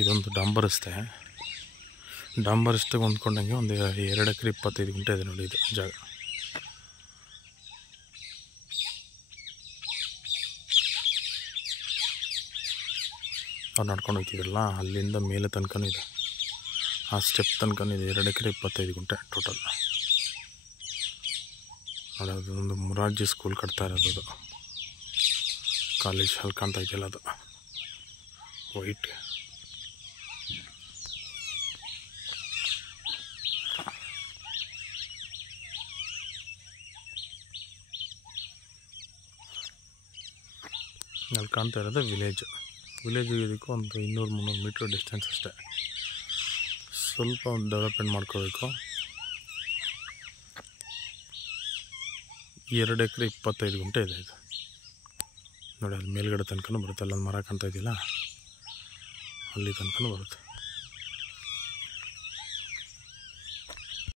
ಇದೊಂದು ಡಾಂಬರ್ ರಸ್ತೆಗೆ ಹೊಂದ್ಕೊಂಡಂಗೆ ಒಂದು 2 ಎಕರೆ 25 ಗುಂಟೆ ಇದೆ ನೋಡಿ ಇದು ಜಾಗ. ಅವ್ರು ನಡ್ಕೊಂಡು ಹೋಗ್ತಿದ್ರಲ್ಲ ಅಲ್ಲಿಂದ ಮೇಲೆ ತನಕನೂ ಇದೆ, ಆ ಸ್ಟೆಪ್ ತನಕನೂ ಇದೆ. 2 ಎಕರೆ 25 ಗುಂಟೆ ಟೋಟಲ್. ನೋಡಿ ಅದೊಂದು ಮೊರಾರ್ಜಿ ಸ್ಕೂಲ್ ಕಟ್ತಾ ಇರೋದು, ಕಾಲೇಜ್ ಅಲ್ಲಿ ಕಾಣ್ತಾ ಇದೆಯಲ್ಲ ಅದು ವೈಟ್. ಅಲ್ಲಿ ಕಾಣ್ತಾ ಇರೋದು ವಿಲೇಜು ಇದಕ್ಕೂ ಒಂದು 200-300 ಮೀಟ್ರ್ ಡಿಸ್ಟೆನ್ಸ್ ಅಷ್ಟೇ. ಸ್ವಲ್ಪ ಒಂದು ಡೆವಲಪ್ಮೆಂಟ್ ಮಾಡ್ಕೋಬೇಕು. 2 ಎಕರೆ 25 ಗುಂಟೆ ಇದೆ ಇದು ನೋಡಿ. ಅಲ್ಲಿ ಮೇಲ್ಗಡೆ ತನಕನೂ ಬರುತ್ತೆ, ಅಲ್ಲೊಂದು ಮರ ಕಾಣ್ತಾ ಇದೆಯಲ್ಲ ಅಲ್ಲಿ ತನಕನೂ ಬರುತ್ತೆ.